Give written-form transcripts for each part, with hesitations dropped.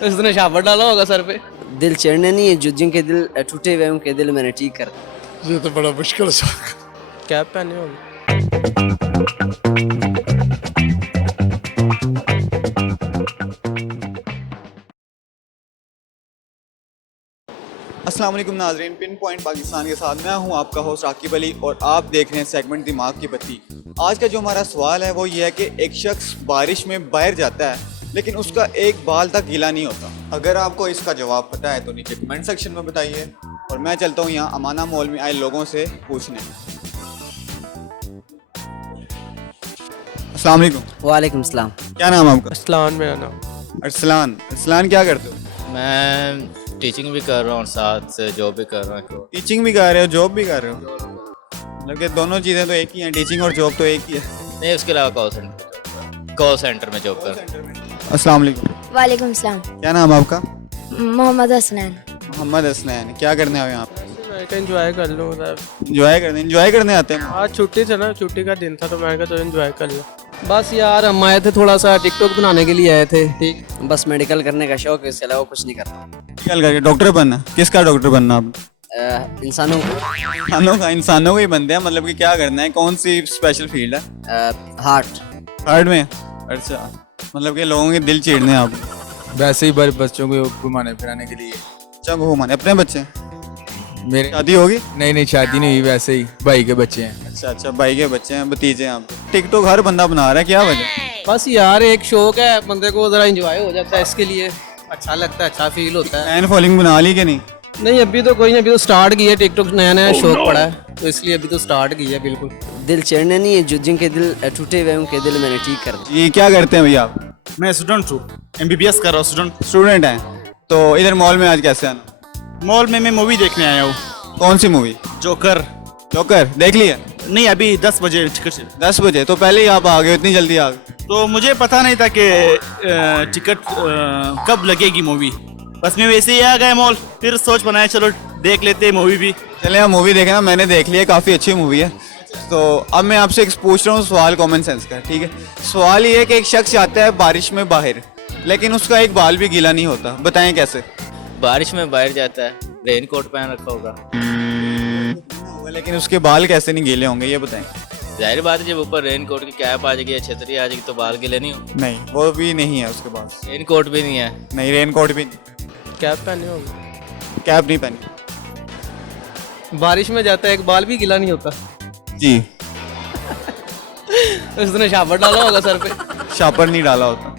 उसने शावर डाला होगा सर पे। दिल चढ़ने नहीं है, जो जिनके दिल टूटे हुए उनके दिल मैंने ठीक कर। ये तो बड़ा मुश्किल सा। कैप पहने होंगे। अस्सलाम वालेकुम नाज़रीन, पिन पॉइंट पाकिस्तान के साथ मैं हूं आपका होस्ट राकिब अली और आप देख रहे हैं सेगमेंट दिमाग की बत्ती। आज का जो हमारा सवाल है वो ये है कि एक शख्स बारिश में बाहर जाता है लेकिन उसका एक बाल तक गीला नहीं होता। अगर आपको इसका जवाब पता है तो नीचे कमेंट सेक्शन में बताइए और मैं चलता हूं यहाँ अमाना मॉल में आए लोगों से पूछने। अस्सलाम वालेकुम। वालेकुम सलाम। क्या नाम है आपका? अस्लान मेरा नाम। अरसलान। अरसलान क्या करते हो? मैं टीचिंग भी कर रहा हूँ और साथ से जॉब भी कर रहा हूँ। टीचिंग भी कर रहे हो, जॉब भी कर रहे हो? मतलब कि दोनों चीज़ें तो एक ही हैं, टीचिंग और जॉब तो एक ही है। नहीं, उसके अलावा कॉल सेंटर में जॉब कर रहा हूँ। अस्सलाम वालेकुम। वालेकुम सलाम। क्या नाम है आपका? मोहम्मद हसनैन। मोहम्मद हसनैन। क्या करने आए हो यहाँ पे? मैं कहा एंजॉय कर लूँ। एंजॉय करने आते हैं। आज छुट्टी था ना, छुट्टी का दिन था तो मैंने कहा तो एंजॉय कर लो। बस यार हम आए थे थोड़ा सा टिकटॉक बनाने के लिए आए थे। ठीक, बस मेडिकल करने का शौक है, इसके अलावा कुछ नहीं करता। क्या करके डॉक्टर बनना? किसका डॉक्टर बनना आप? इंसानों को। इंसानों को ही बनते हैं। मतलब कि क्या करना है, कौन सी स्पेशल फील्ड है? हार्ट में। अच्छा, मतलब कि लोगों के दिल चीरने हैं आप? वैसे ही बड़े बच्चों को घुमाने फिराने के लिए। अच्छा, घुमाने अपने बच्चे? मेरे शादी होगी? नहीं शादी नहीं हुई, वैसे ही भाई के बच्चे हैं। अच्छा, भाई के बच्चे हैं, भतीजे हैं आप? टिकटॉक हर बंदा बना रहा है, क्या वजह? बस यार एक शौक है बंदे को, जरा एंजॉय हो जाता है, इसके लिए अच्छा लगता है, अच्छा फील होता है। फैन फॉलोइंग बना ली कि नहीं? नहीं अभी तो कोई नहीं, अभी तो स्टार्ट की है टिकटॉक, नया नया शौक पड़ा है तो इसलिए अभी तो स्टार्ट की है। बिल्कुल दिल चढ़ने नहीं है, जो जिनके दिल टूटे हुए उनके दिल मैंने ठीक कर। ये क्या करते हैं भैया आप? मैं स्टूडेंट हूँ, MBBS कर रहा हूँ। स्टूडेंट हैं तो इधर मॉल में आज कैसे आना? मॉल में मैं मूवी देखने आया हूँ। कौन सी मूवी? जोकर। जोकर देख लिया? नहीं, अभी 10 बजे टिकट। 10 बजे? तो पहले ही आप आ गए, इतनी जल्दी आ गए? तो मुझे पता नहीं था कि टिकट कब लगेगी मूवी। बस मैं वैसे ही आ गया मॉल, फिर सोच बनाया चलो देख लेते हैं मूवी भी। चले आप मूवी देखना, मैंने देख लिया, काफ़ी अच्छी मूवी है। तो अब मैं आपसे एक पूछ रहा हूँ सवाल कॉमन सेंस का, ठीक है? सवाल ये है कि एक शख्स जाता है बारिश में बाहर लेकिन उसका एक बाल भी गीला नहीं होता, बताएं कैसे? बारिश में बाहर जाता है, रेन कोट पहन रखा होगा, लेकिन उसके बाल कैसे नहीं गीले होंगे, ये बताएं। जाहिर बात है जब ऊपर रेन कोट की कैप आ जाएगी या छतरी आ जाएगी तो बाल गिले नहीं होंगे। नहीं, वो भी नहीं है उसके पास। रेन कोट भी नहीं है। नहीं, रेन कोट भी नहीं। कैप पहने होंगे। कैप नहीं पहनी। बारिश में जाता है, एक बाल भी गिला नहीं होता। जी। उसने शावर डाला होगा सर पे। शापर नहीं डाला होता।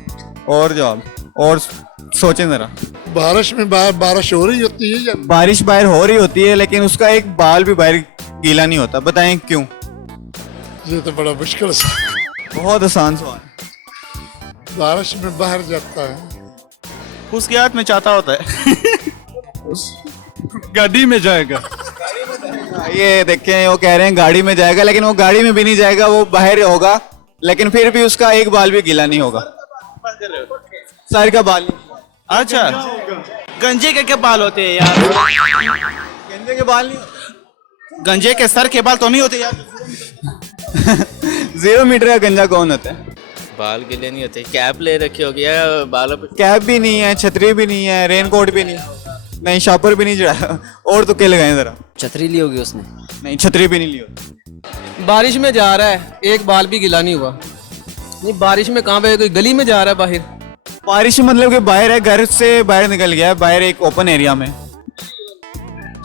और जवाब और सोचें जरा। बारिश में बारिश हो रही होती है या बारिश बाहर हो रही होती है लेकिन उसका एक बाल भी बाहर गीला नहीं होता, बताएं क्यों? ये तो बड़ा मुश्किल सा। बहुत आसान सवाल। बारिश में बाहर जाता है, उसके हाथ में चाहता होता है। गाड़ी में जाएगा। ये देखें, वो कह रहे हैं गाड़ी में जाएगा, लेकिन वो गाड़ी में भी नहीं जाएगा, वो बाहर होगा लेकिन फिर भी उसका एक बाल भी गीला नहीं होगा। सर का बाल नहीं। अच्छा, गंजे के क्या बाल होते हैं यार? गंजे के बाल नहीं होते? गंजे के सर के बाल तो नहीं होते यार। 0 मीटर का गंजा कौन होता है? बाल गिले नहीं होते। कैप ले रखी होगी या बालों पे? कैप भी नहीं है, छतरी भी नहीं है, रेन कोट भी नहीं, शापर भी नहीं चढ़ाया। और तो क्या लगाए जरा? छतरी ली होगी उसने। नहीं, छतरी भी नहीं ली होती। बारिश में जा रहा है, एक बाल भी गिला नहीं हुआ। नहीं बारिश में कहाँ पे, कोई गली में जा रहा है बाहर? बारिश में मतलब कि बाहर है, घर से बाहर निकल गया है, बाहर एक ओपन एरिया में।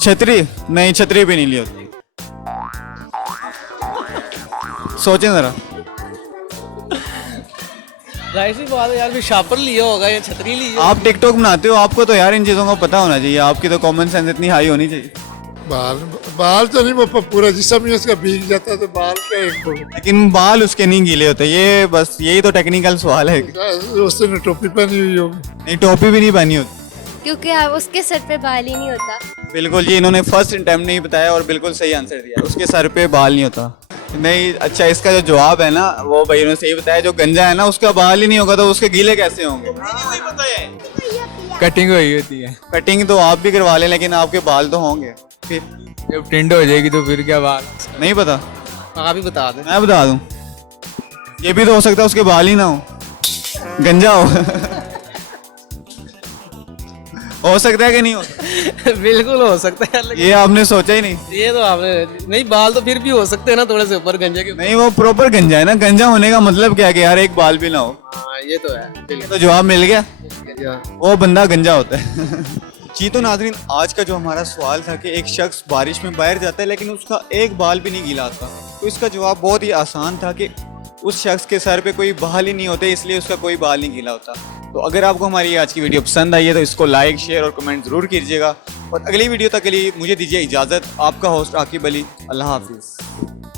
छतरी? नहीं, छतरी भी नहीं ली होती। सोचें जरा। जाहिर सी बात है यार, फिर शापर लिया होगा या छतरी ली है। आप टिकटॉक बनाते हो, आपको तो यार इन चीज़ों का पता होना चाहिए, आपकी तो कॉमन सेंस इतनी हाई होनी चाहिए। बाल तो नहीं, वो पूरा जिस्म ही उसका भीग जाता है तो बाल क्या एक लेकिन बाल उसके नहीं गीले होते, ये बस यही तो टेक्निकल सवाल है। उसने टोपी पहनी हुई होगी। नहीं, टोपी भी नहीं पहनी होती क्योंकि उसके सर पे बाल ही नहीं होता। बिल्कुल जी, इन्होंने फर्स्ट अटेम्प्ट नहीं बताया और बिल्कुल सही आंसर दिया, उसके सर पे बाल नहीं होता। नहीं, अच्छा इसका जो जवाब है ना वो भाई ने सही बताया, जो गंजा है ना उसका बाल ही नहीं होगा तो उसके गीले कैसे होंगे? कटिंग हुई होती है। कटिंग तो आप भी करवा लें लेकिन आपके बाल तो होंगे। फिर जब टिंड हो जाएगी तो फिर क्या बाल? नहीं पता? आप ही बता दें। मैं बता दूं, ये भी तो हो सकता है उसके बाल ही ना हो, गंजा हो। हो सकता है कि नहीं हो सकता? बिल्कुल हो सकता है लेकिन ये आपने सोचा ही नहीं। ये तो आपने नहीं, बाल तो फिर भी हो सकते हैं ना थोड़े से ऊपर गंजे के ऊपर। नहीं, वो प्रॉपर गंजा है ना। गंजा होने का मतलब क्या है कि यार एक बाल भी ना हो। हाँ ये तो है बिल्कुल। तो जवाब मिल गया, हाँ। वो बंदा गंजा होता है। जी तो नाज़रीन, आज का जो हमारा सवाल था कि एक शख्स बारिश में बाहर जाता है लेकिन उसका एक बाल भी नहीं गीला होता, तो इसका जवाब बहुत ही आसान था कि उस शख्स के सर पे कोई बाल ही नहीं होते, इसलिए उसका कोई बाल नहीं गीला होता। तो अगर आपको हमारी आज की वीडियो पसंद आई है तो इसको लाइक, शेयर और कमेंट ज़रूर कीजिएगा। और अगली वीडियो तक के लिए मुझे दीजिए इजाज़त। आपका होस्ट आकिब अली। अल्लाह हाफिज़।